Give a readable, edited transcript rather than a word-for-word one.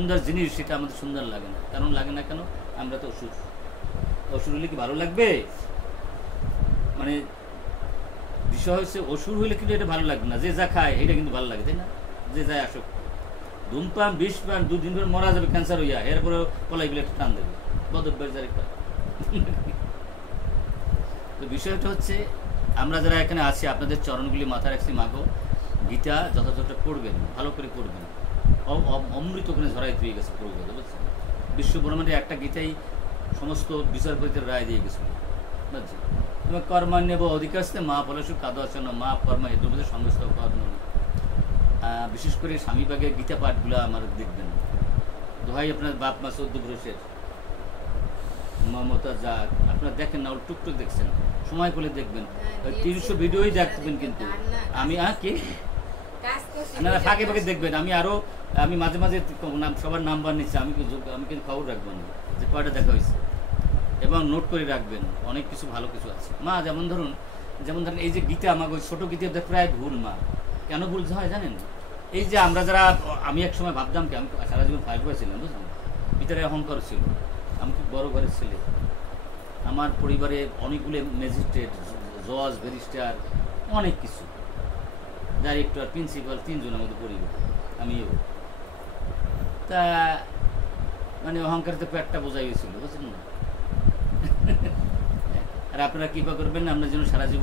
সুন্দর জিনিস সেটা আমাদের সুন্দর লাগে না। কারণ লাগে না কেন? আমরা তো অসুর। অসুর হলে কি ভালো লাগবে? মানে বিষয় হচ্ছে অসুর হইলে কিন্তু এটা ভালো লাগবে না। যে যা খায় এটা কিন্তু ভালো লাগে, তাই না? যে যায় আসুক, ধূমপান 20 পান 2 দিন পরে মারা যাবে ক্যান্সার হইয়া, এরপরে পলাইগুলো একটা টান দেবে বদভ্যাস যার একটা। তো বিষয়টা হচ্ছে আমরা যারা এখানে আছি আপনাদের চরণগুলি মাথায় রাখছি, মাগো গীতা যথাযথ পড়বেন, ভালো করে পড়বেন। অমৃত ওখানে ঝরাই দিয়ে গেছে পুরো কথা, বুঝছেন? বিশ্ব ব্রহ্মাণ্ডে একটা গীতাই সমস্ত বিচারপতির রায় দিয়ে গেছিল, বুঝছেন? তোমার কর্মান্যব অধিকারস্তে মা পলাশু কাদাচন মা কর্মা এদের মধ্যে সংস্থ কর্ম। বিশেষ করে স্বামীবাগের গীতা পাঠগুলো আমার দেখবেন। দোহাই আপনার বাপ মা 14 বর্ষের মমতা যা আপনারা দেখেন না, ওর টুকটুক দেখছেন, সময় পেলে দেখবেন। 300 ভিডিওই দেখবেন, কিন্তু আমি কি আপনারা ফাঁকে ফাঁকে দেখবেন। আমি মাঝে মাঝে সবার নাম্বার নিচ্ছি, আমি কিন্তু খবর রাখবো না যে কয়টা দেখা হয়েছে, এবং নোট করে রাখবেন। অনেক কিছু ভালো কিছু আছে মা, যেমন ধরুন এই যে গীতা, আমাকে ওই ছোটো গীতা প্রায় ভুল মা। কেন ভুল হয় জানেন? এই যে আমরা যারা, আমি এক সময় ভাবতাম কি আমি সারা জীবন ফাইভ ছিলাম, বুঝলেন? ভিতরে অহংকার ছিল। আমি খুব বড় ঘরের ছেলে, আমার পরিবারে অনেকগুলো ম্যাজিস্ট্রেট, জজ, ব্যারিস্টার, অনেক কিছু, ডাইরেক্টর, প্রিন্সিপাল, 3 জন আমাদের পরিবার, আমিও। তা মানে অহংকার তো পেটটা বোঝাই গেছিল, বুঝলেন না? আর আপনারা কৃপা করবেন আমরা যেন সারা জীবন